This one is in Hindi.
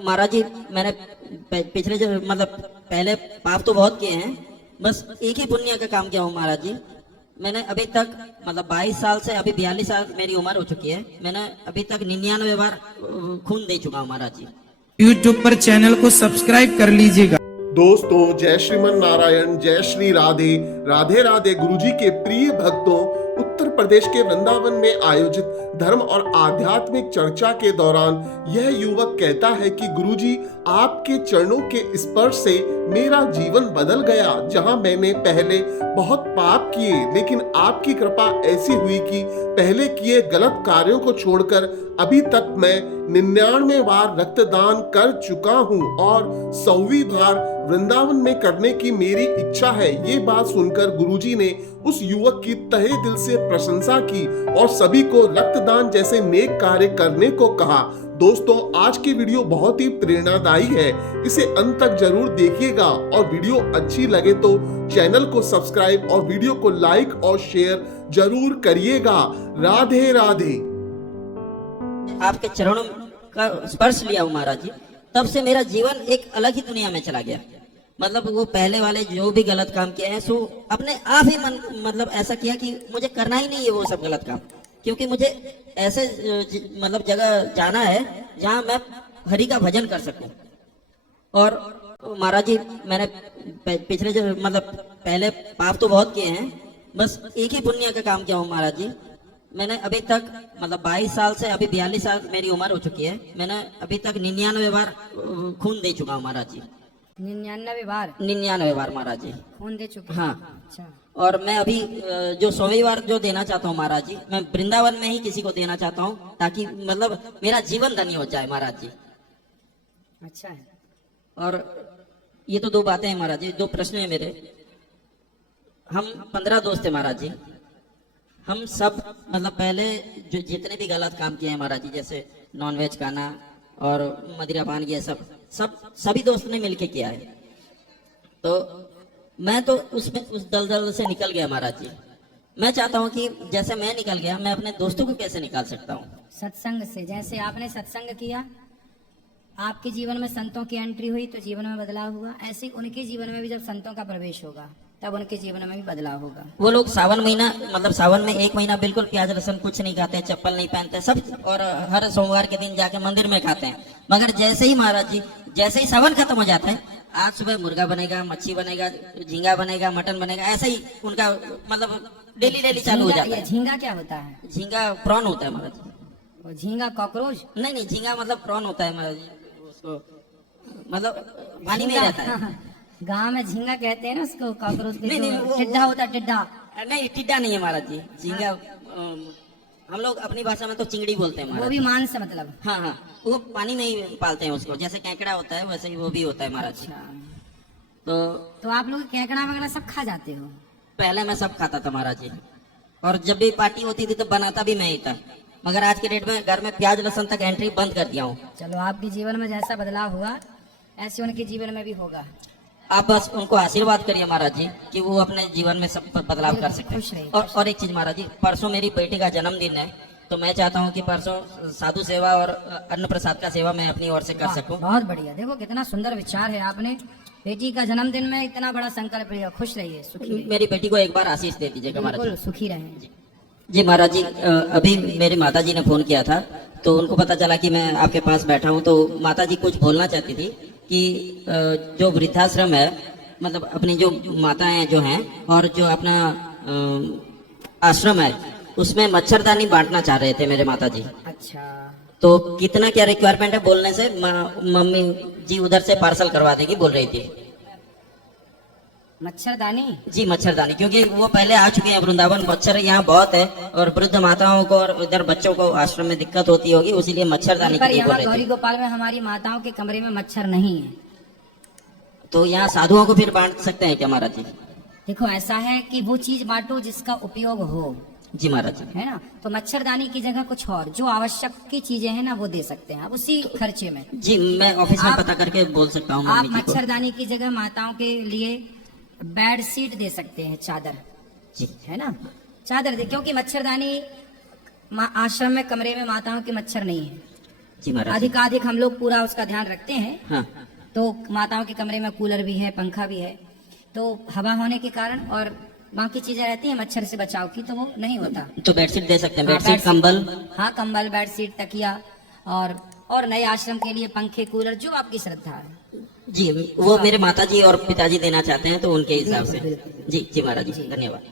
महाराज जी मैंने पिछले जो मतलब पहले पाप तो बहुत किए हैं, बस एक ही पुण्य का काम किया हूँ महाराज जी। मैंने अभी तक मतलब 22 साल से अभी 42 साल मेरी उम्र हो चुकी है, मैंने अभी तक 99 बार खून दे चुका हूँ महाराज जी। YouTube पर चैनल को सब्सक्राइब कर लीजिएगा। दोस्तों, जय श्रीमन नारायण, जय श्री राधे राधे राधे। गुरुजी के प्रिय भक्तों, उत्तर प्रदेश के वृंदावन में आयोजित धर्म और आध्यात्मिक चर्चा के दौरान यह युवक कहता है कि गुरुजी, आपके चरणों के स्पर्श से मेरा जीवन बदल गया। जहां मैंने पहले बहुत पाप किए, लेकिन आपकी कृपा ऐसी हुई कि पहले किए गलत कार्यों को छोड़कर अभी तक मैं 99 बार रक्तदान कर चुका हूं और 100वीं बार वृंदावन में करने की मेरी इच्छा है। ये बात सुनकर गुरुजी ने उस युवक की तहे दिल से प्रशंसा की और सभी को रक्तदान जैसे नेक कार्य करने को कहा। दोस्तों, आज की वीडियो बहुत ही प्रेरणादायी है, इसे अंत तक जरूर देखिएगा और वीडियो अच्छी लगे तो चैनल को सब्सक्राइब और वीडियो को लाइक और शेयर जरूर करिएगा। राधे राधे। आपके चरणों का स्पर्श लिया हूँ महाराज जी, तब से मेरा जीवन एक अलग ही दुनिया में चला गया। मतलब वो पहले वाले जो भी गलत काम किए हैं सो अपने आप ही मतलब ऐसा किया कि मुझे करना ही नहीं है वो सब गलत काम, क्योंकि मुझे ऐसे मतलब जगह जाना है जहाँ मैं हरि का भजन कर सकूं। और महाराज जी मैंने पिछले जो मतलब पहले पाप तो बहुत किए हैं, बस एक ही पुण्य का काम किया हूँ महाराज जी। मैंने अभी तक मतलब 22 साल से अभी 42 साल मेरी उम्र हो चुकी है, मैंने अभी तक 99 बार खून दे चुका हूँ महाराज जी। 99 बार 99 बार महाराज जी खून दे चुके हैं। हाँ। अच्छा, और मैं अभी जो 100वीं बार जो देना चाहता हूँ महाराज जी, मैं वृंदावन में ही किसी को देना चाहता हूँ ताकि मतलब मेरा जीवन धन्य हो जाए महाराज जी। अच्छा है। और ये तो दो बातें हैं महाराज जी, दो प्रश्न है मेरे। हम 15 दोस्त थे महाराज जी, हम सब मतलब पहले जो जितने भी गलत काम किए हैं महाराज जी, जैसे नॉनवेज खाना और मदिरा पान किया, सभी दोस्त ने मिलके किया है। तो मैं तो उसमें उस दलदल से निकल गया महाराज जी। मैं चाहता हूँ कि जैसे मैं निकल गया, मैं अपने दोस्तों को कैसे निकाल सकता हूँ? सत्संग से। जैसे आपने सत्संग किया, आपके जीवन में संतों की एंट्री हुई तो जीवन में बदलाव हुआ, ऐसे ही उनके जीवन में भी जब संतों का प्रवेश होगा तब उनके जीवन में भी बदलाव होगा। वो लोग सावन महीना मतलब सावन में 1 महीना बिल्कुल प्याज लहसुन कुछ नहीं खाते, चप्पल नहीं पहनते सब, और हर सोमवार के दिन जाके मंदिर में खाते हैं। मगर जैसे ही महाराज जी, जैसे ही सावन खत्म हो जाता है, आज सुबह मुर्गा बनेगा, मच्छी बनेगा, झींगा बनेगा, मटन बनेगा, ऐसे ही उनका मतलब डेली चालू हो जाता है। झींगा क्या होता है? झींगा प्रॉन होता है महाराज जी। वो झींगा कॉकरोच? नहीं, झींगा मतलब प्रॉन होता है महाराज जी, उसको मतलब पानी में रहता है। गांव में झींगा कहते हैं ना उसको, कॉकरोच। नहीं, टिड्डा होता है, टिड्डा। नहीं, टिड्डा नहीं है महाराज जी, झींगा हम लोग अपनी भाषा में तो चिंगड़ी बोलते हैं वो महाराज। भी मांस है मतलब? हाँ, वो पानी में ही पालते हैं उसको, जैसे केकड़ा होता है वैसे ही वो भी होता है महाराज जी। अच्छा, तो आप लोग केकड़ा वगैरह सब खा जाते हो? पहले मैं सब खाता था महाराज जी, और जब भी पार्टी होती थी तो बनाता भी मैं ही था। मगर आज के डेट में घर में प्याज लहसुन तक एंट्री बंद कर दिया हूँ। चलो, आपके जीवन में जैसा बदलाव हुआ ऐसे उनके जीवन में भी होगा। आप बस उनको आशीर्वाद करिए महाराज जी कि वो अपने जीवन में सब बदलाव कर सकते खुश रहिए, हैं। और एक चीज महाराज जी, परसों मेरी बेटी का जन्मदिन है, तो मैं चाहता हूँ कि परसों साधु सेवा और अन्न प्रसाद का सेवा मैं अपनी ओर से कर सकूं। बहुत बढ़िया। देखो कितना सुंदर विचार है आपने। बेटी का जन्मदिन में इतना बड़ा संकल्प लिया। खुश रहिए, सुखी रहिए। मेरी बेटी को एक बार आशीष दे दीजिएगा महाराज बिल्कुल जी। सुखी रहें। जी महाराज जी, अभी मेरी माता जी ने फोन किया था, तो उनको पता चला कि मैं आपके पास बैठा हूँ, तो माता जी कुछ बोलना चाहती थी कि जो वृद्धाश्रम है, मतलब अपनी जो माताएं जो हैं और जो अपना आश्रम है, उसमें मच्छरदानी बांटना चाह रहे थे मेरे माता जी। अच्छा, तो कितना क्या रिक्वायरमेंट है बोलने से मम्मी जी उधर से पार्सल करवा देगी बोल रही थी। मच्छरदानी? जी मच्छरदानी, क्योंकि वो पहले आ चुके हैं वृंदावन, मच्छर यहाँ बहुत है और वृद्ध माताओं को और इधर बच्चों को आश्रम में दिक्कत होती होगी, इसीलिए मच्छरदानी पर के लिए बोल यहाँ रहे गौरी थे। गोपाल में हमारी माताओं के कमरे में मच्छर नहीं है। तो यहाँ साधुओं को फिर बांट सकते हैं क्या महाराज जी? देखो, ऐसा है कि वो चीज बांटो जिसका उपयोग हो, जी महाराज जी। है ना। तो मच्छरदानी की जगह कुछ और जो आवश्यक की चीजें हैं ना, वो दे सकते हैं आप उसी खर्चे में। जी मैं ऑफिस में आप- पता करके बोल सकता हूँ आप मम्मी जी को। मच्छरदानी की जगह माताओं के लिए बेड शीट दे सकते हैं, चादर, जी है ना। चादर दे, क्योंकि मच्छरदानी आश्रम में कमरे में माताओं के मच्छर नहीं है। जी महाराज जी। अधिकाधिक हम लोग पूरा उसका ध्यान रखते हैं। हाँ तो माताओं के कमरे में कूलर भी है, पंखा भी है, तो हवा होने के कारण और बाकी चीजें रहती हैं मच्छर से बचाव की, तो वो नहीं होता। तो बेडशीट दे सकते हैं, हाँ, बेडशीट कंबल। हाँ, कंबल, बेडशीट, तकिया और नए आश्रम के लिए पंखे, कूलर, जो आपकी श्रद्धा है। जी वो मेरे माता जी और पिताजी देना चाहते हैं तो उनके हिसाब से। जी जी महाराज जी, धन्यवाद।